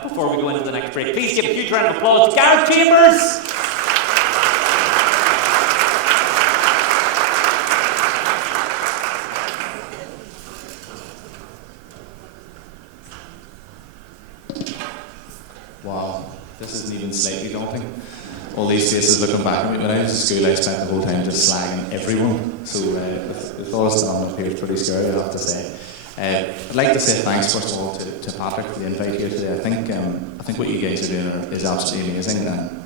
Before we go into the next break, please give a huge round of applause to Gareth Chambers. Wow, this isn't even slightly daunting. All these faces looking back at me. When I was in school, I spent the whole time just slagging everyone. So with all this standing up here, it's pretty scary, I have to say. I'd like to say thanks first of all to Patrick for the invite here today. I think what you guys are doing is absolutely amazing, and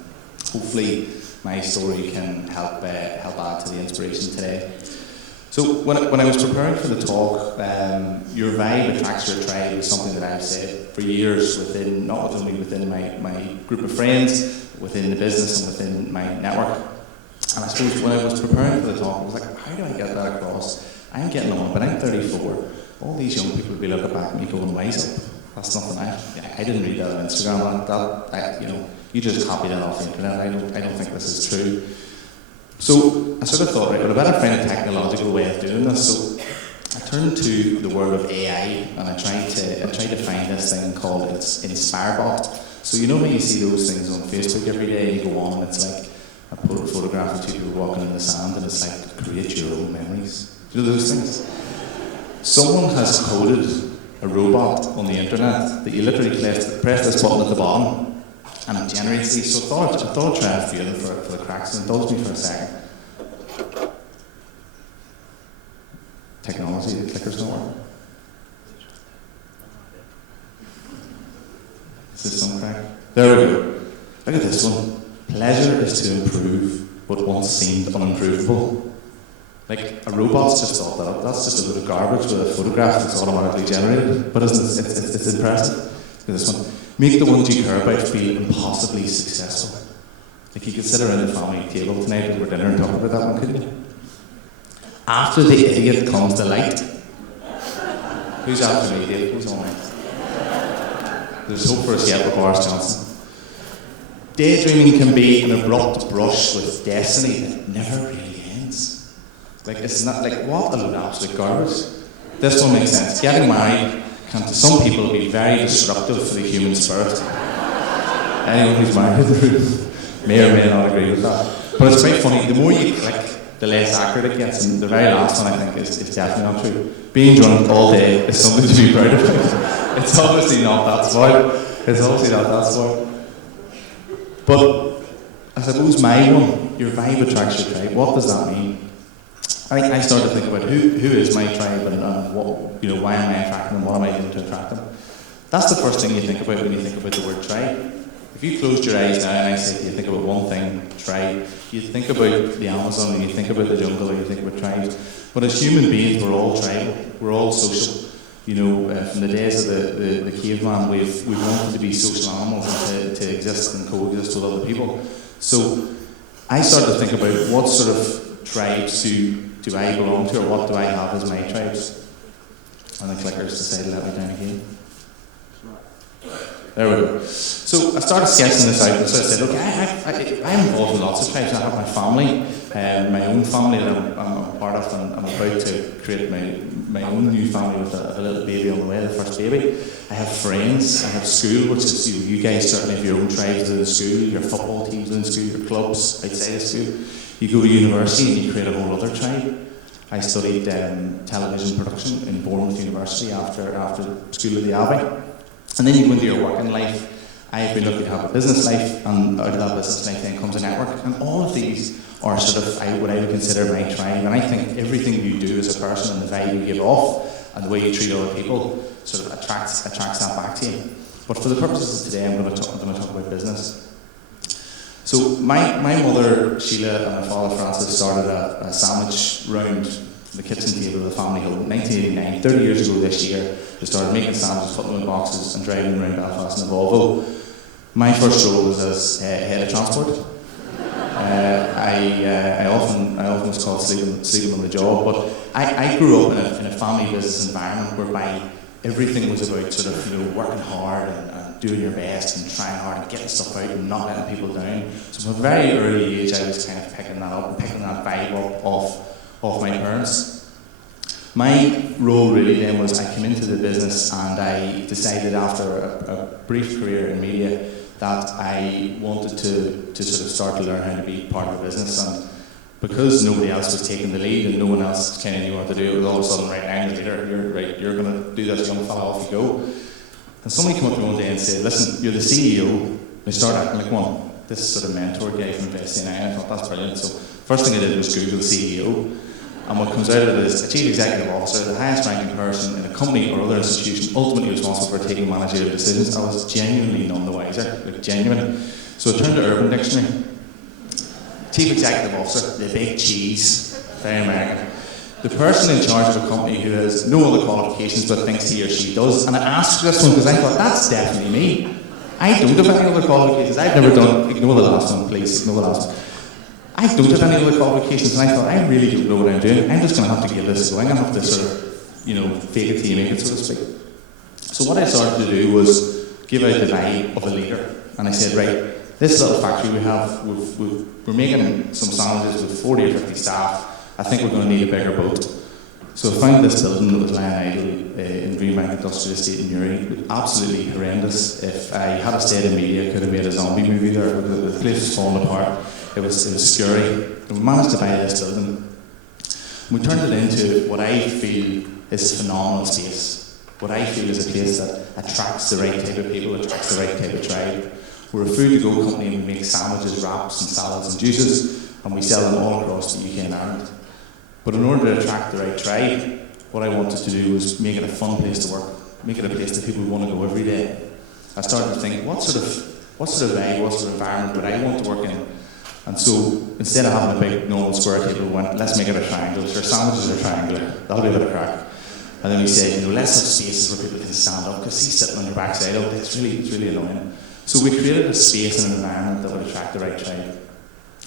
hopefully my story can help add to the inspiration today. So when I was preparing for the talk, your vibe attracts your tribe is something that I've said for years not only within my group of friends, within the business and within my network. And I suppose when I was preparing for the talk, I was like, how do I get that across? I'm getting on, but I'm 34. All these young people will be looking back at me going, wise up. That's nothing I didn't read that on Instagram. You just copied it off the internet. I don't think this is true. So I sort of thought, right, well, I better find a technological way of doing this. So I turned to the world of AI, and I tried to find this thing called InspireBot. So you know how you see those things on Facebook every day, and you go on, and it's like a photograph of two people walking in the sand, and it's like, create your own memories. You know those things? Someone has coded a robot on the internet that you literally press this button at the bottom and it generates these. So I thought I'd try a few of them for the cracks, and indulge me for a second. Technology, the clicker's not working. Is this some crack? There we go. Look at this one. Pleasure is to improve what once seemed unimprovable. Like, a robot's just thought that up. That's just a bit of garbage with a photograph that's automatically generated. But isn't it? It's impressive. Look at this one. Make the ones you care about feel impossibly successful. Like, you could sit around the family table tonight over dinner and talk about that one, couldn't you? After the idiot comes the light. Who's after the idiot? Who's on it? There's hope for us yet with Boris Johnson. Daydreaming can be an abrupt brush with destiny that never really ends. Like, it's not like, what a load of absolute garbage. This one makes sense. Getting married can to some people be very destructive for the human spirit. Anyone who's married in the room may or may not agree with that. But it's quite funny, the more you click, the less accurate it gets, and the very last one I think is definitely not true. Being drunk all day is something to be proud of. It's obviously not that spoiled. But I suppose my one, your vibe attracts your tribe. What does that mean? I started to think about who is my tribe and what, why am I attracting them, what am I doing to attract them? That's the first thing you think about when you think about the word tribe. If you closed your eyes now and I said you think about one thing, tribe, you think about the Amazon, and you think about the jungle, or you think about tribes. But as human beings, we're all tribal, we're all social. From the days of the caveman, we've wanted to be social animals and to exist and coexist with other people. So I started to think about what sort of tribes do I belong to, or what do I have as my tribes? And the clickers decided to let me down again. There we go. So I started sketching this out, and so I said, look, I'm involved in lots of tribes. I have my family, my own family that I'm a part of, and I'm about to create my own new family with a little baby on the way, the first baby. I have friends, I have school, which is, you guys certainly have your own tribes within school, your football teams within school, your clubs outside of school. You go to university and you create a whole other tribe. I studied television production in Bournemouth University after school at the Abbey. And then you go into your working life. I've been lucky to have a business life, and out of that business life then comes a network. And all of these are sort of what I would consider my tribe. And I think everything you do as a person and the value you give off and the way you treat other people sort of attracts that back to you. But for the purposes of today, I'm going to talk about business. So my mother, Sheila, and my father, Francis, started a sandwich round the kitchen table of the family home in 1989, 30 years ago this year. They started making sandwiches, putting them in boxes, and driving around Belfast in a Volvo. My first role was as head of transport. I often was called sleeping on the job, but I grew up in a family business environment whereby everything was about sort of working hard and doing your best and trying hard and getting stuff out and not letting people down. So from a very early age, I was kind of picking that up and picking that vibe up off my parents. My role really then was I came into the business and I decided after a brief career in media that I wanted to sort of start to learn how to be part of the business, and because nobody else was taking the lead and no one else kind of knew what to do, it was all of a sudden, right, I'm the leader, you're going to do this, young fella, off you go. And somebody came up to me one day and said, listen, you're the CEO, they start acting like one. This sort of mentor guy from Investing, I thought that's brilliant. So first thing I did was Google CEO, and what comes out of it is a chief executive officer, the highest ranking person in a company or other institution, ultimately responsible for taking managerial decisions. I was genuinely none the wiser, like genuine. So I turned to Urban Dictionary. Chief executive officer, the big cheese, very American. The person in charge of a company who has no other qualifications but thinks he or she does. And I asked this one because I thought, that's definitely me. I don't have any other qualifications. I've never done, ignore the last one please, ignore the last one. I don't have any other qualifications, and I thought, I really don't know what I'm doing. I'm just going to have to give this a go. I'm going to have to sort of, fake it till you make it, so to speak. So what I started to do was give out the vibe of a leader. And I said, right, this little factory we have, we're making some sandwiches with 40 or 50 staff. I think we're going to need a bigger boat. So I found this building that was lying idle in Greenbank Industrial Estate in Newry. Absolutely horrendous. If I had stayed in media, I could have made a zombie movie there. The place was falling apart. It was scary. And we managed to buy this building. We turned it into what I feel is a phenomenal space. What I feel is a place that attracts the right type of people, attracts the right type of tribe. We're a food-to-go company, and we make sandwiches, wraps and salads and juices, and we sell them all across the UK and Ireland. But in order to attract the right tribe, what I wanted to do was make it a fun place to work, make it a place that people want to go every day. I started to think, what sort of vibe, what sort of environment would I want to work in? And so instead of having a big normal square table, we went, let's make it a triangle. Sure, sandwiches are triangular, that'll be a bit of crack. And then we said, let's have spaces where people can stand up, because he's sitting on your backside, it's really annoying. So we created a space and an environment that would attract the right tribe.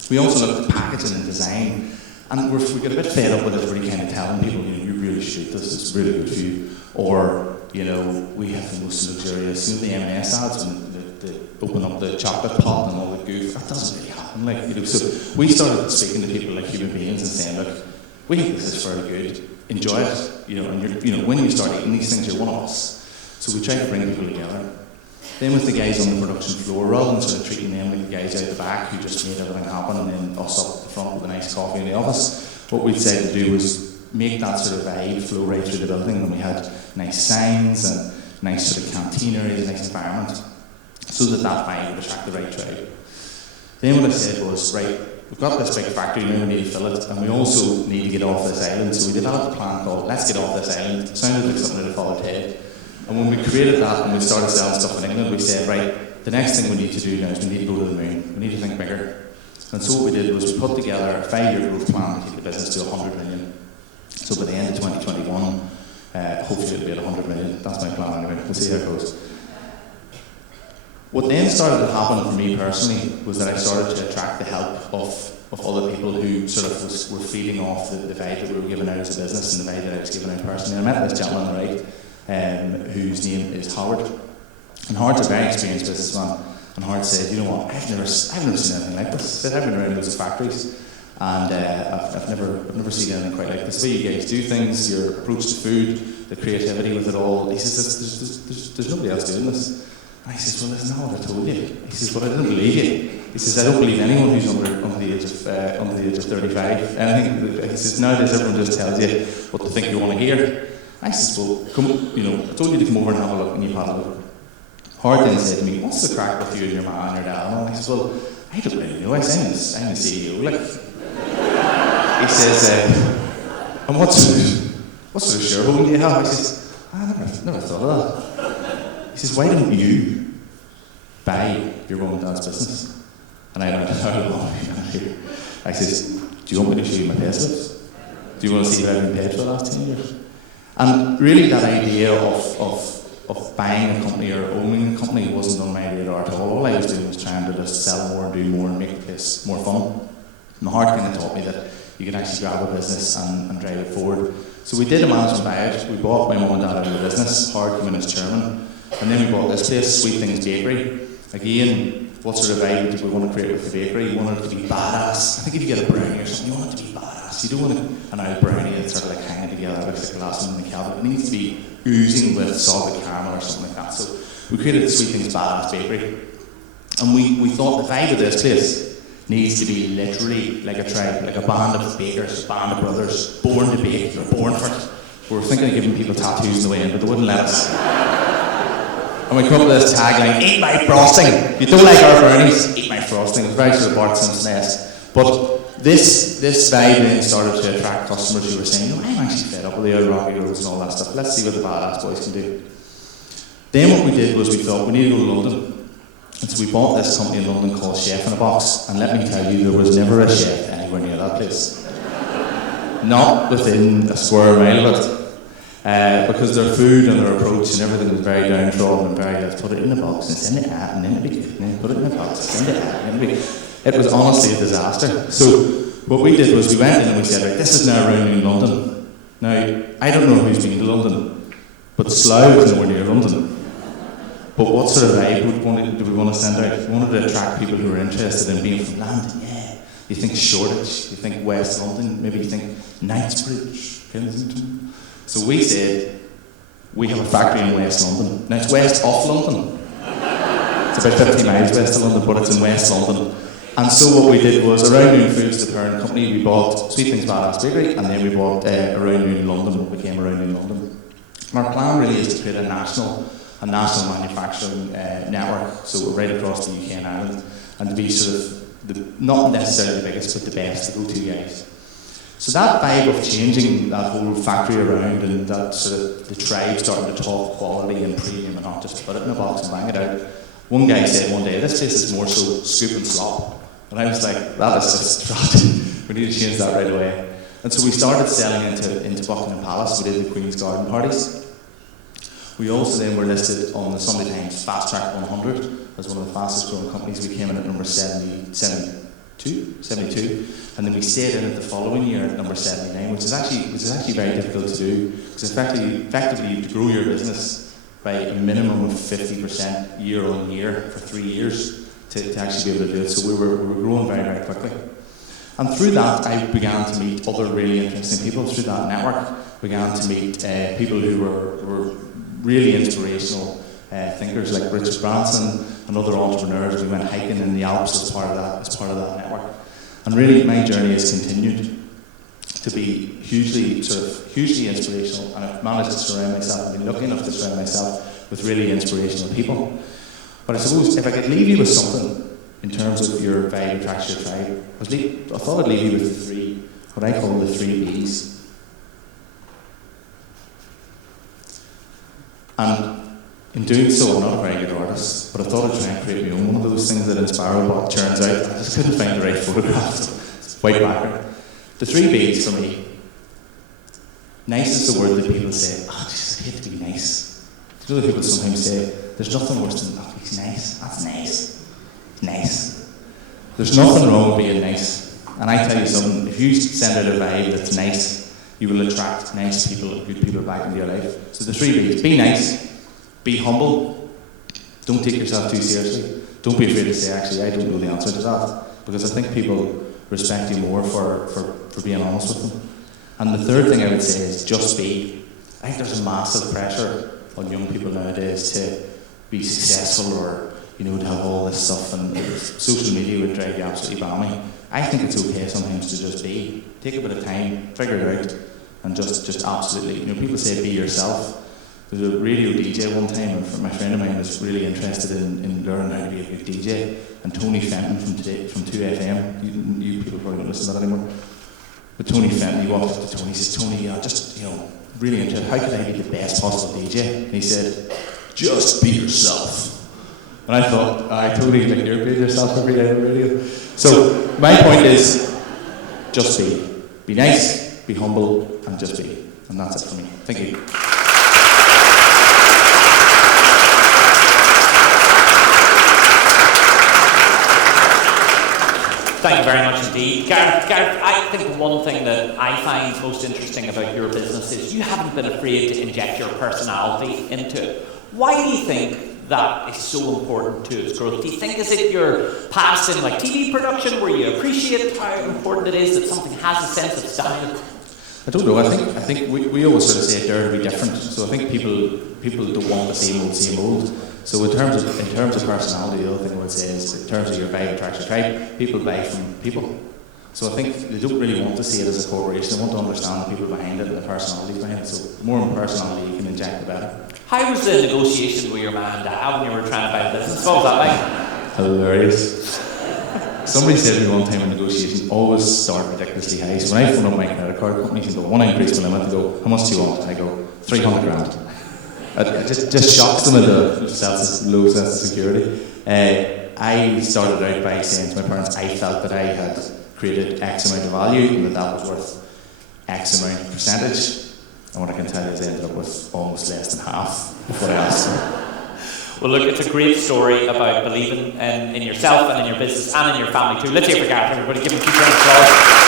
We also looked at packaging and design, and we got a bit fed up with everybody kind of telling people, you really should, this is really good for you. Or, we have the most luxurious, the M&S ads, when they open up the chocolate pot and all the goof, that doesn't really happen. So we started speaking to people like human beings and saying, look, we think this is very good, enjoy it, and when you start eating these things, you're one of us. So we try to bring people together. Then with the guys on the production floor, rather than sort of treating them like the guys out the back who just made everything happen and then us up the front with a nice coffee in the office, what we decided to do was make that sort of vibe flow right through the building, and we had nice signs and nice sort of canteen areas, nice environment, so that vibe would attract the right tribe. Then what I said was, right, we've got this big factory, now we need to fill it, and we also need to get off this island, so we developed a plan called Let's Get Off This Island. It sounded like something that followed Ted. And when we created that and we started selling stuff in England, we said, right, the next thing we need to do now is we need to go to the moon. We need to think bigger. And so what we did was we put together a 5-year growth plan to take the business to 100 million. So by the end of 2021, hopefully it'll be at 100 million. That's my plan anyway. We'll see how it goes. What then started to happen for me personally was that I started to attract the help of other people who sort of were feeding off the vibe that we were giving out as a business and the vibe that I was giving out personally. I met this gentleman on the right, whose name is Howard. And Howard's a very experienced businessman. And Howard said, you know what, I've never seen anything like this. He said, I've been around loads of factories, and I've never seen anything quite like this. The way you guys do things, your approach to food, the creativity with it all. He says, there's nobody else doing this. And I says, well, that's not what I told you. He says, but I didn't believe you. He says, I don't believe anyone who's under the age of 35. And he says, nowadays everyone just tells you what they think you want to hear. I says, well, come, I told you to come over and have a look, and you've had a look. Howard then said to me, what's the crack with you and your man and your dad? And I said, well, I don't really know. I'm the CEO. Like, he says, and what sort of shareholding do you have? I says, I never thought of that. He says, why don't you buy your mum and dad's business? And I went, how long are you going to do? I says, do you want me to show you my pay slips? Do you want to see how I've been paid for the last 10 years? And really that idea of buying a company or owning a company wasn't on my radar at all. All I was doing was trying to just sell more and do more and make the place more fun. And the hard kind of taught me that you can actually grab a business and drive it forward. So we did a management buyout. We bought my mum and dad out of the business. Howard came in as chairman. And then we bought this place, Sweet Things Bakery. Again, what sort of vibe did we want to create with the bakery? We wanted it to be badass. I think if you get a brownie or something, you want it to be badass. You don't want an old brownie that's sort of like hanging together, looks like a last one in the cabinet. It needs to be oozing with salted caramel or something like that. So we created the Sweet Things Badass Bakery. And we thought the vibe of this place needs to be literally like a tribe, like a band of bakers, a band of brothers, born to bake, or born for it. We were thinking of giving people tattoos in the way in, but they wouldn't let us. And we come up with this tagline, eat my frosting. If you don't like our brownies, eat my frosting. It was very sort of Bart Simpson-esque. But this vibe then started to attract customers who were saying, I'm actually fed up with the old rocky roads and all that stuff. Let's see what the badass boys can do. Then what we did was we thought, we need to go to London. And so we bought this company in London called Chef in a Box. And let me tell you, there was never a chef anywhere near that place. Not within a square mile of it. Because their food and their approach and everything was very downtrodden and very, let's put it in a box and send it out and then it'll be good, and then put it in a box, send it out, and then it'll be good. It was honestly a disaster. So what we did was we went in and we said, right, this is now around in London. Now, I don't know who's been to London, but Slough is nowhere near London. But what sort of vibe do we want to send out? We wanted to attract people who are interested in being from London, yeah. You think Shoreditch, you think West London, maybe you think Knightsbridge, Kensington. So we said, we have a factory in West London. Now it's west of London. It's about 50 miles west of London, but it's in West London. And so what we did was, Around Noon Foods, the parent company, we bought Sweet Things Badass Bakery, and then we bought Around Noon London, what became Around Noon London. And our plan really is to create a national manufacturing network, so right across the UK and Ireland, and to be sort of, not necessarily the biggest, but the best, the go-to guys. So that vibe of changing that whole factory around and that sort of the tribe starting to talk quality and premium and not just put it in a box and bang it out. One guy said one day, this place is more so scoop and slop. And I was like, that is just rotten. We need to change that right away. And so we started selling into Buckingham Palace. We did the Queen's Garden parties. We also then were listed on the Sunday Times Fasttrack 100 as one of the fastest growing companies. We came in at number 72, and then we stayed in it the following year at number 79, which is actually very difficult to do, because effectively to grow your business by a minimum of 50% year on year for 3 years to actually be able to do it. So we were growing very, very quickly. And through that, I began to meet other really interesting people. Through that network, began to meet people who were really inspirational thinkers like Richard Branson and other entrepreneurs. We went hiking in the Alps as part of that network. And really, my journey has continued to be hugely inspirational, and I've managed to surround myself, I've been lucky enough to surround myself with really inspirational people. But I suppose if I could leave you with something in terms of your vibe attracts your tribe, I thought I'd leave you with what I call the 3 Bs. And in doing so, I'm not a very good artist, but I thought I'd try and create my own one of those things that inspire, but it turns out I just couldn't find the right photograph, so it's white background. The 3 Bs for me. Nice is the word that people say, I just hate to be nice. You know that people sometimes say, there's nothing worse than, he's nice, that's nice. Nice. There's nothing wrong with being nice. And I tell you something, if you send out a vibe that's nice, you will attract nice people and good people back into your life. So the 3 Bs, be nice. Be humble. Don't take yourself too seriously. Don't be afraid to say, actually, I don't know the answer to that. Because I think people respect you more for being honest with them. And the third thing I would say is just be. I think there's a massive pressure on young people nowadays to be successful or, to have all this stuff, and social media would drive you absolutely balmy. I think it's okay sometimes to just be. Take a bit of time, figure it out, and just absolutely, people say be yourself. There was a radio DJ one time, and my friend of mine was really interested in learning how to be a good DJ. And Tony Fenton from 2FM, you people probably don't listen to that anymore. But Tony Fenton, he walked up to Tony, he says, Tony, really interested, how could I be the best possible DJ? And he said, just be yourself. And I thought, I totally like you're being yourself every day on the radio. So my point is, just be. Be nice, be humble, and just be. And that's it for me. Thank you. Thank you very much indeed. Gareth, I think one thing that I find most interesting about your business is you haven't been afraid to inject your personality into it. Why do you think that is so important to its growth? Do you think is it your past in like TV production where you appreciate how important it is that something has a sense of style? I don't know. I think we always sort of say dare to be different. So I think people don't want the same old. So in terms of personality, the other thing I would say is in terms of your vibe attracts your tribe. People buy from people. So I think they don't really want to see it as a corporation. They want to understand the people behind it and the personalities behind it. So the more personality you can inject, the better. How was the negotiation with your mum and dad when you were trying to buy the business? What was that like? Hilarious. Somebody said to me one time in negotiation, always start ridiculously high. So when I phone up my credit card company, they go, "Want to increase the limit?" They go, "How much do you want?" I go, 300 grand. It just shocks them into low sense of security. I started out by saying to my parents, I felt that I had created X amount of value and that was worth X amount of percentage. And what I can tell you is I ended up with almost less than half of what I asked them. Well, look, it's a great story about believing in yourself and in your business and in your family too. Let's hear it for Gareth, everybody. Give him 2 rounds of applause.